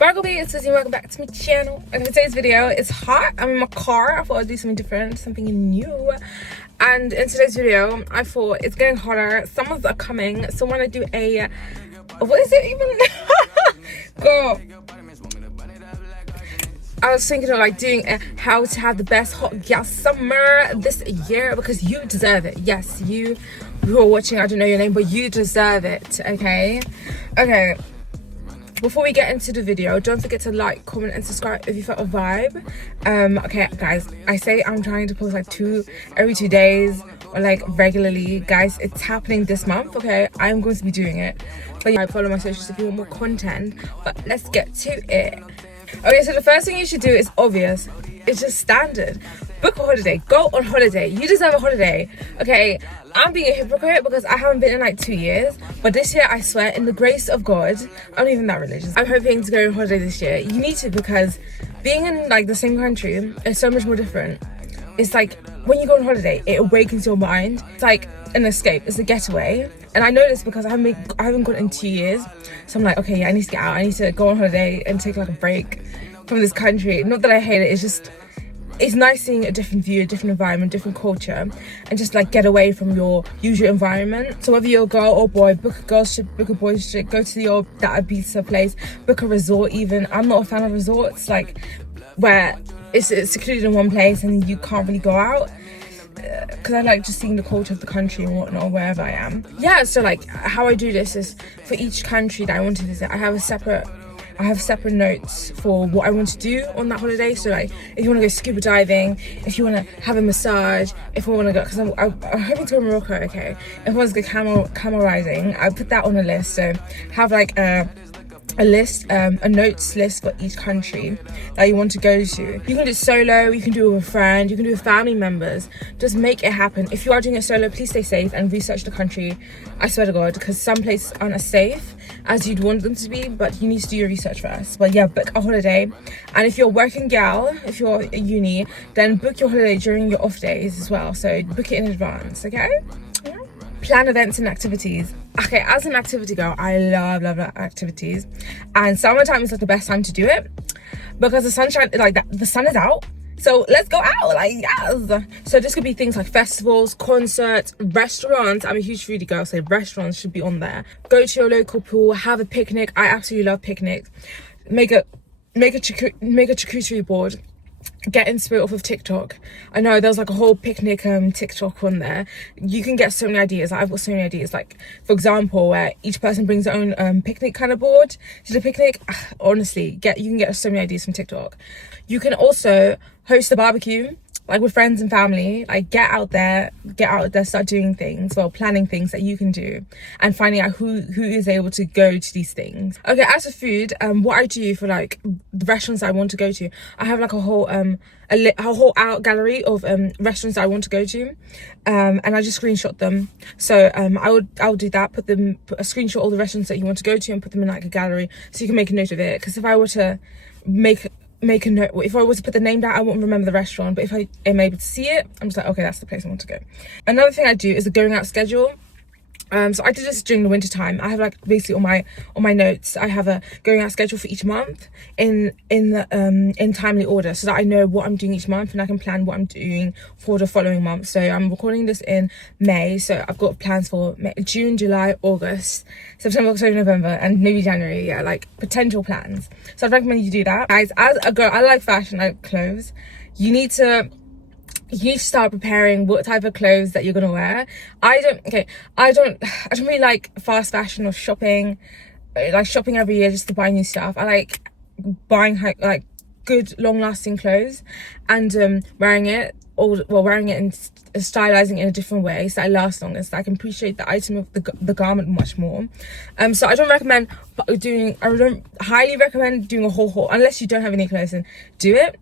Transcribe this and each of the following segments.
Bartleby, it's Susie, welcome back to my channel. And for today's video, it's hot. I'm in my car. I thought I'd do something different, something new. And in today's video, I thought it's getting hotter. Summers are coming. So I want to do a, what is it even? Girl. I was thinking of like doing how to have the best hot gal summer this year because you deserve it. Yes, you who are watching, I don't know your name, but you deserve it, okay? Okay. Before we get into the video, don't forget to like, comment and subscribe if you felt a vibe. Okay guys, I say I'm trying to post like every 2 days or like regularly. Guys, it's happening this month, okay? I'm going to be doing it. But yeah, follow my socials if you want more content. But let's get to it. Okay, so the first thing you should do is obvious. It's just standard. Book a holiday. Go on holiday. You deserve a holiday. Okay, I'm being a hypocrite because I haven't been in like 2 years. But this year, I swear, in the grace of God, I'm not even that religious. I'm hoping to go on holiday this year. You need to, because being in like the same country is so much more different. It's like when you go on holiday, it awakens your mind. It's like an escape. It's a getaway. And I know this because I haven't gone in 2 years. So I'm like, okay, yeah, I need to get out. I need to go on holiday and take like a break from this country. Not that I hate it. It's just, it's nice seeing a different view, a different environment, different culture, and just like get away from your usual environment. So whether you're a girl or boy, book a girl's trip, book a boy's trip, go to that Ibiza place, book a resort even. I'm not a fan of resorts, like where it's secluded in one place and you can't really go out. Because I like just seeing the culture of the country and whatnot wherever I am. Yeah, so like how I do this is for each country that I want to visit, I have separate notes for what I want to do on that holiday. So like if you want to go scuba diving, if you want to have a massage, if I want to go, because I'm hoping to go to Morocco, okay, if I want to go camel riding, I put that on a list. So have like a list, a notes list for each country that you want to go to. You can do it solo, you can do it with a friend, you can do it with family members. Just make it happen. If you are doing it solo, please stay safe and research the country. I swear to God, because some places aren't as safe as you'd want them to be, but you need to do your research first. But yeah, book a holiday. And if you're a working gal, if you're at uni, then book your holiday during your off days as well. So book it in advance, okay? Yeah. Plan events and activities. Okay, as an activity girl, I love activities, and summertime is like the best time to do it because the sunshine, like that, the sun is out. So let's go out, like yes. So this could be things like festivals, concerts, restaurants. I'm a huge foodie girl, so restaurants should be on there. Go to your local pool, have a picnic. I absolutely love picnics. Make a charcuterie board. Get inspired off of TikTok. I know there's like a whole picnic TikTok on there. You can get so many ideas. I've got so many ideas, like for example where each person brings their own picnic kind of board to the picnic. Honestly, you can get so many ideas from TikTok. You can also host a barbecue like with friends and family. Like get out there, start doing things, well, planning things that you can do and finding out who is able to go to these things. Okay, as for food, what I do for like the restaurants I want to go to, I have like a whole out gallery of restaurants that I want to go to, and I just screenshot them. So I would do that, screenshot all the restaurants that you want to go to and put them in like a gallery so you can make a note of it. Because if I were to make a note, if I was to put the name down, I won't remember the restaurant, but if I am able to see it, I'm just like, okay, that's the place I want to go. Another thing I do is a going out schedule. So I did this during the winter time. I have like basically on my notes, I have a going out schedule for each month in timely order, so that I know what I'm doing each month and I can plan what I'm doing for the following month. So I'm recording this in May, so I've got plans for June, July, August, September, October, November, and maybe January. Yeah, like potential plans. So I'd recommend you do that. Guys, as a girl, I like fashion, I like clothes. You need to start preparing what type of clothes that you're gonna wear. I don't really like fast fashion or shopping, like shopping every year just to buy new stuff. I like buying like good long-lasting clothes and wearing it and stylizing it in a different way so that it lasts longer, so I can appreciate the item of the garment much more. So I don't highly recommend doing a whole haul unless you don't have any clothes, and do it.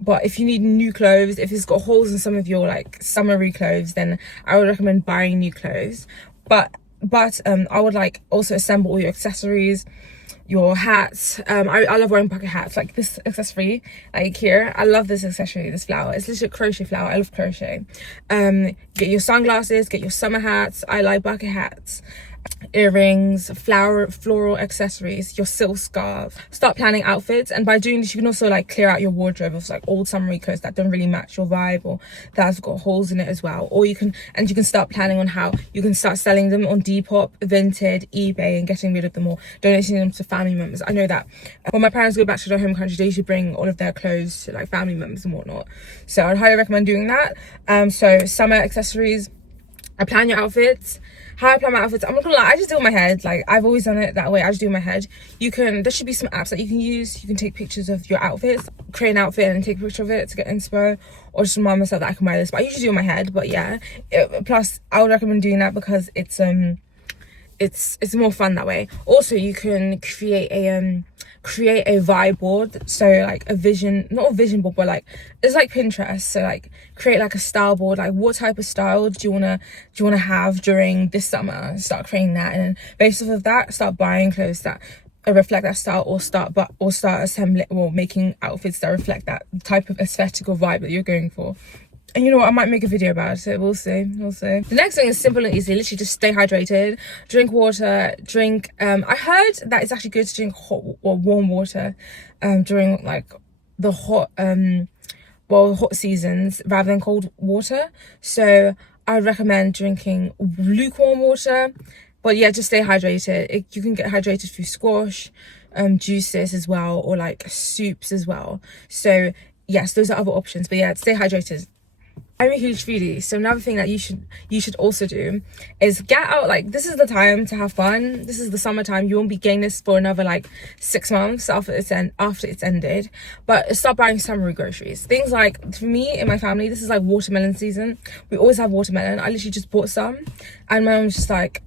But if you need new clothes, if it's got holes in some of your like summery clothes, then I would recommend buying new clothes. But I would like also assemble all your accessories, your hats. I love wearing bucket hats, like this accessory like here. I love this accessory, this flower. It's literally a crochet flower. I love crochet. Get your sunglasses, get your summer hats. I like bucket hats. earrings, floral accessories, your silk scarf. Start planning outfits, and by doing this you can also like clear out your wardrobe of like old summery clothes that don't really match your vibe or that's got holes in it as well. Or you can start planning on how you can start selling them on Depop, Vinted, eBay, and getting rid of them or donating them to family members. I know that when my parents go back to their home country, they usually bring all of their clothes to like family members and whatnot, so I'd highly recommend doing that. So summer accessories, I plan your outfits. How I plan my outfits, I'm not gonna lie, I just do it in my head. Like, I've always done it that way. I just do it in my head. There should be some apps that you can use. You can take pictures of your outfits, create an outfit and take a picture of it to get inspo, or just remind myself that I can wear this. But I usually do it in my head. But yeah, plus I would recommend doing that because it's more fun that way. Also, you can create a vibe board, so like not a vision board, but like it's like Pinterest. So like create like a style board, like what type of style do you wanna have during this summer. Start creating that, and then based off of that, start buying clothes that reflect that style, or start assembling or making outfits that reflect that type of aesthetic or vibe that you're going for. And you know what, I might make a video about it. We'll see. The next thing is simple and easy. Literally just stay hydrated, drink water, I heard that it's actually good to drink hot or warm water during like the hot seasons rather than cold water. So I recommend drinking lukewarm water. But yeah, just stay hydrated. You can get hydrated through squash, juices as well, or like soups as well. So yes, those are other options. But yeah, stay hydrated. I'm a huge foodie, so another thing that you should also do is get out. Like, this is the time to have fun. This is the summertime. You won't be getting this for another like 6 months after it's ended. But start buying summery groceries. Things like, for me and my family, this is like watermelon season. We always have watermelon. I literally just bought some, and my mom's just like,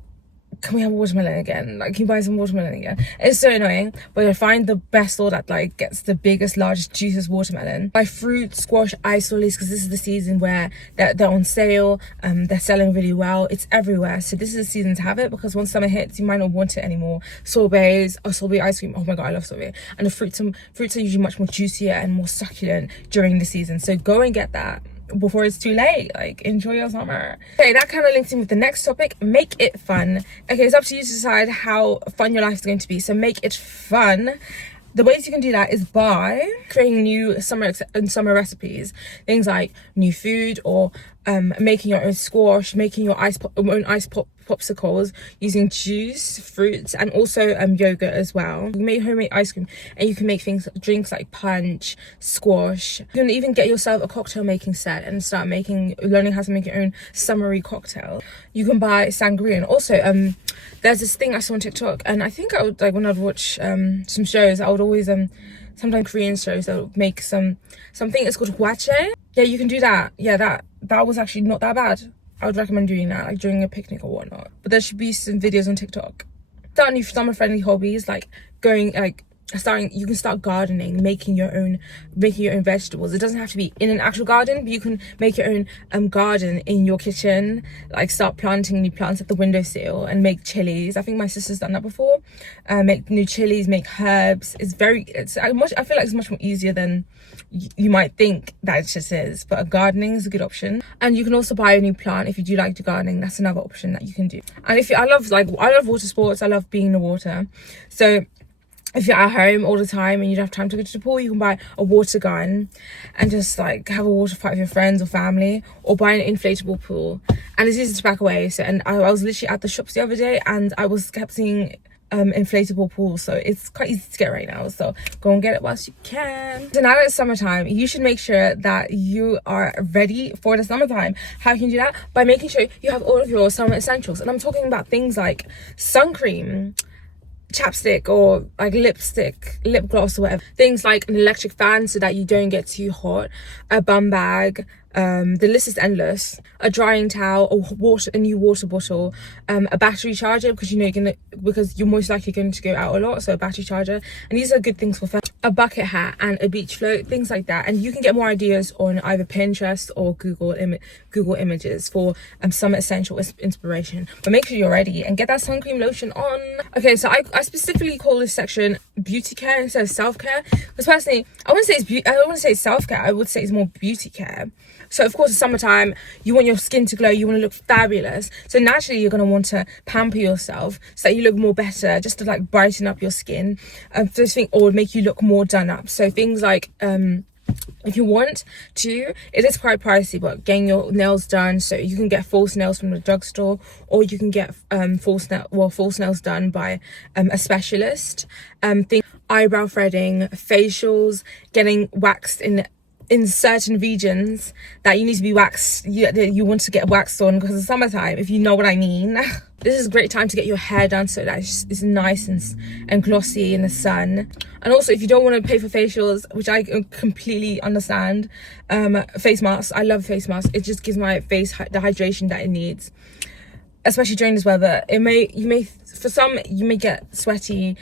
can we have watermelon again? Like, can you buy some watermelon again? It's so annoying, but you find the best store that like gets the biggest, largest, juiciest watermelon. Buy fruit, squash, ice lollies, because this is the season where they're on sale. They're selling really well. It's everywhere, so this is the season to have it, because once summer hits, you might not want it anymore. Sorbets, sorbet ice cream. Oh my god, I love sorbet. And the fruits are usually much more juicier and more succulent during the season. So go and get that before it's too late. Like, enjoy your summer. Okay, that kind of links in with the next topic. Make it fun. Okay, it's up to you to decide how fun your life is going to be, so make it fun. The ways you can do that is by creating new summer recipes. Things like new food, or making your own squash, making your own ice popsicles using juice, fruits, and also yogurt as well. You can make homemade ice cream, and you can make drinks like punch, squash. You can even get yourself a cocktail making set and start learning how to make your own summery cocktail. You can buy sangria. And also there's this thing I saw on TikTok, and I think I would, like, when I'd watch some shows, I would always sometimes Korean shows that would make something. It's called hwache. Yeah, you can do that. Yeah, that was actually not that bad. I would recommend doing that, like during a picnic or whatnot. But there should be some videos on TikTok. Start new summer friendly hobbies, like you can start gardening, making your own vegetables. It doesn't have to be in an actual garden, but you can make your own garden in your kitchen. Like, start planting new plants at the windowsill and make chilies. I think my sister's done that before. Make new chilies, make herbs. I feel like it's much more easier than you might think that it just is. But gardening is a good option. And you can also buy a new plant if you do like to gardening. That's another option that you can do. And I love water sports. I love being in the water. So if you're at home all the time and you don't have time to go to the pool, you can buy a water gun and just like have a water fight with your friends or family, or buy an inflatable pool. And it's easy to pack away. So, and I was literally at the shops the other day, and I kept seeing inflatable pools, so it's quite easy to get right now. So go and get it whilst you can. So now that it's summertime, you should make sure that you are ready for the summertime. How can you do that? By making sure you have all of your summer essentials. And I'm talking about things like sun cream, chapstick, or like lipstick, lip gloss, or whatever. Things like an electric fan so that you don't get too hot, a bum bag, the list is endless, a drying towel, a new water bottle, a battery charger, because because you're most likely going to go out a lot, so a battery charger. And these are good things for a bucket hat and a beach float, things like that. And you can get more ideas on either Pinterest or Google Images for summer essential inspiration. But make sure you're ready and get that sun cream lotion on. Okay, so I specifically call this section beauty care instead of self-care, because personally I wouldn't say it's self-care, I would say it's more beauty care. So of course, it's summertime, you want your skin to glow, you want to look fabulous. So naturally, you're going to want to pamper yourself so that you look more better, just to like brighten up your skin. Or make you look more done up. So things like, if you want to, it is quite pricey, but getting your nails done, so you can get false nails from the drugstore, or you can get false nails done by a specialist. Eyebrow threading, facials, getting waxed in certain regions that you need to be waxed, you want to get waxed on because it's summertime, if you know what I mean. This is a great time to get your hair done so that it's nice and glossy in the sun. And also, if you don't want to pay for facials, which I completely understand, face masks, I love face masks. It just gives my face the hydration that it needs, especially during this weather. For some you may get sweaty,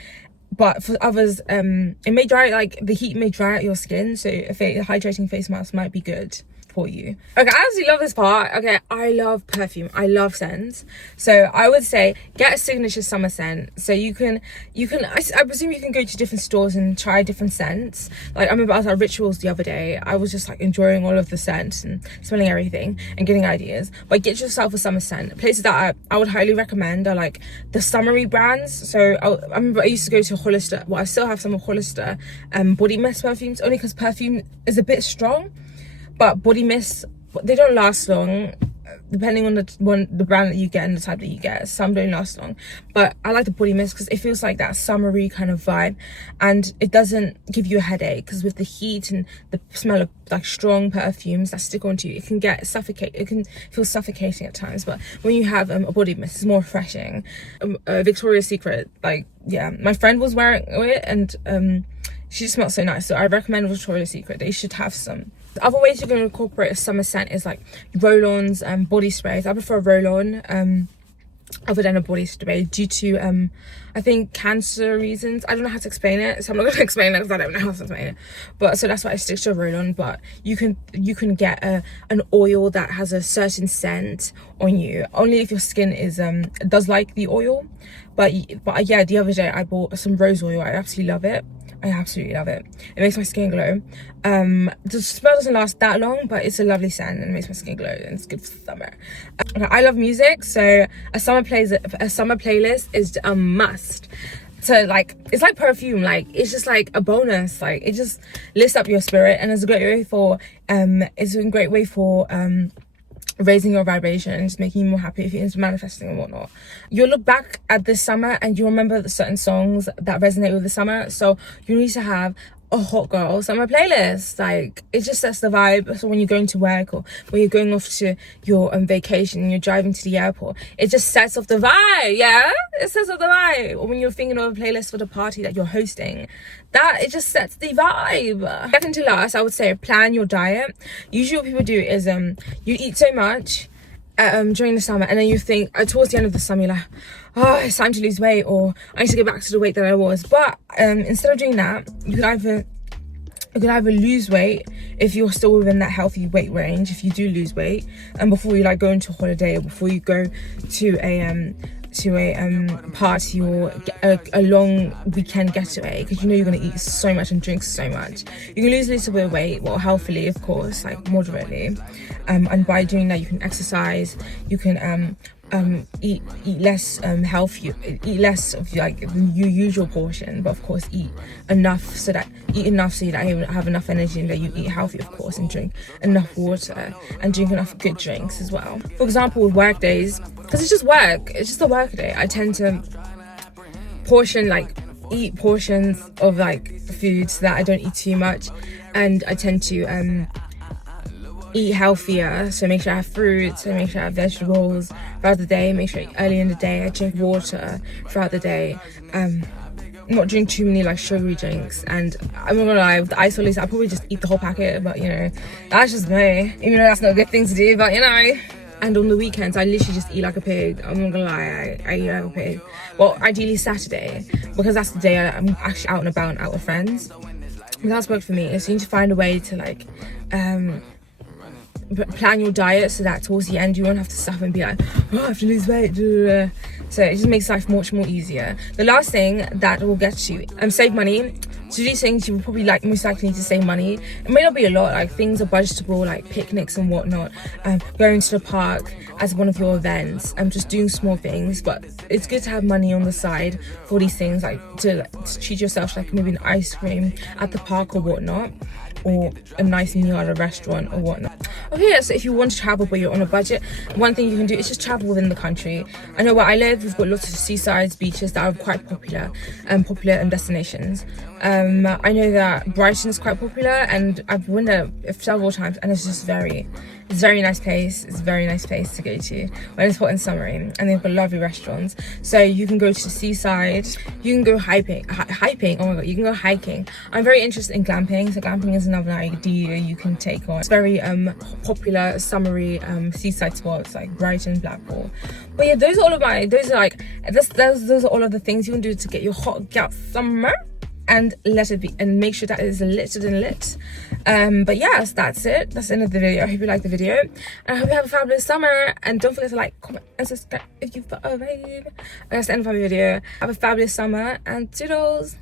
but for others, it may dry, like the heat may dry out your skin, so a hydrating face mask might be good for you. Okay, I absolutely love this part. Okay, I love perfume, I love scents, so I would say get a signature summer scent. So you can I presume you can go to different stores and try different scents. Like I remember I was at Rituals the other day, I was just like enjoying all of the scents and smelling everything and getting ideas. But get yourself a summer scent. Places that I would highly recommend are like the summery brands. So I remember I used to go to Hollister, well I still have some of Hollister body mist perfumes, only because perfume is a bit strong. But body mists, they don't last long, depending on the brand that you get and the type that you get. Some don't last long, but I like the body mist because it feels like that summery kind of vibe, and it doesn't give you a headache, because with the heat and the smell of like strong perfumes that stick onto you, it can feel suffocating at times. But when you have a body mist, it's more refreshing. Victoria's Secret, like, yeah, my friend was wearing it and she just smelled so nice, so I recommend Victoria's Secret. They should have some. The other ways you're going to incorporate a summer scent is like roll-ons and body sprays. I prefer a roll-on other than a body spray due to I think cancer reasons. I don't know how to explain it, so I'm not going to explain it because I don't know how to explain it. But so that's why I stick to a roll-on. But you can get an oil that has a certain scent on you, only if your skin does like the oil. But yeah, the other day I bought some rose oil. I absolutely love it. It makes my skin glow. The smell doesn't last that long, but it's a lovely scent and it makes my skin glow, and it's good for summer. I love music, so a summer playlist is a must. So like, it's like perfume, like it's just like a bonus, like it just lifts up your spirit, and it's a great way for raising your vibration and just making you more happy if you're into manifesting and whatnot. You'll look back at this summer and you'll remember certain songs that resonate with the summer. So you need to have a hot girl summer playlist. Like, it just sets the vibe. So when you're going to work or when you're going off to your vacation and you're driving to the airport, it just sets off the vibe. Yeah, it sets off the vibe. Or when you're thinking of a playlist for the party that you're hosting, that it just sets the vibe. Second to last, I would say plan your diet. Usually what people do is you eat so much during the summer, and then you think towards the end of the summer, you're like, oh, it's time to lose weight, or I need to get back to the weight that I was. But instead of doing that, you could either lose weight if you're still within that healthy weight range, if you do lose weight, and before you like go into a holiday, or before you go to a party or a long weekend getaway, because you know you're going to eat so much and drink so much. You can lose a little bit of weight, well, healthily of course, like moderately, and by doing that you can exercise, you can eat less healthy, eat less of like your usual portion, but of course eat enough so that you have enough energy, and that you eat healthy of course, and drink enough water and drink enough good drinks as well. For example, with work days, because it's just a work day, I tend to eat portions of like food so that I don't eat too much, and I tend to eat healthier, so make sure I have fruits, so make sure I have vegetables throughout the day, make sure early in the day I drink water throughout the day, not drink too many like sugary drinks. And I'm not gonna lie, with the ice lollies, I probably just eat the whole packet, but you know, that's just me, even though that's not a good thing to do, but you know. And on the weekends, I literally just eat like a pig. I'm not gonna lie, I eat like a pig. Well, ideally Saturday, because that's the day I'm actually out and about and out with friends. That's worked for me. Is you need to find a way to like plan your diet so that towards the end you won't have to suffer and be like, oh, I have to lose weight. So it just makes life much more easier. The last thing that will get you save money. To do these things, you will probably most likely need to save money. It may not be a lot, like things are budgetable, like picnics and whatnot, going to the park as one of your events, just doing small things. But it's good to have money on the side for these things, like to treat yourself like maybe an ice cream at the park or whatnot, or a nice meal at a restaurant or whatnot. Okay, yeah, so if you want to travel but you're on a budget, one thing you can do is just travel within the country. I know where I live, we've got lots of seasides, beaches that are quite popular destinations. I know that Brighton is quite popular, and I've been there several times, and it's just it's a very nice place. It's a very nice place to go to when it's hot and summery, and they've got lovely restaurants. So you can go to the seaside, you can go hiking. Oh my god, you can go hiking. I'm very interested in glamping, so glamping is another idea you can take on. It's very popular summery seaside spots like Brighton, Blackpool. But yeah, those are all of the things you can do to get your hot gal summer. And let it be, and make sure that it is lit and lit. But yes, that's it. That's the end of the video. I hope you liked the video, and I hope you have a fabulous summer. And don't forget to like, comment, and subscribe if you've got a babe. That's the end of my video. Have a fabulous summer, and toodles.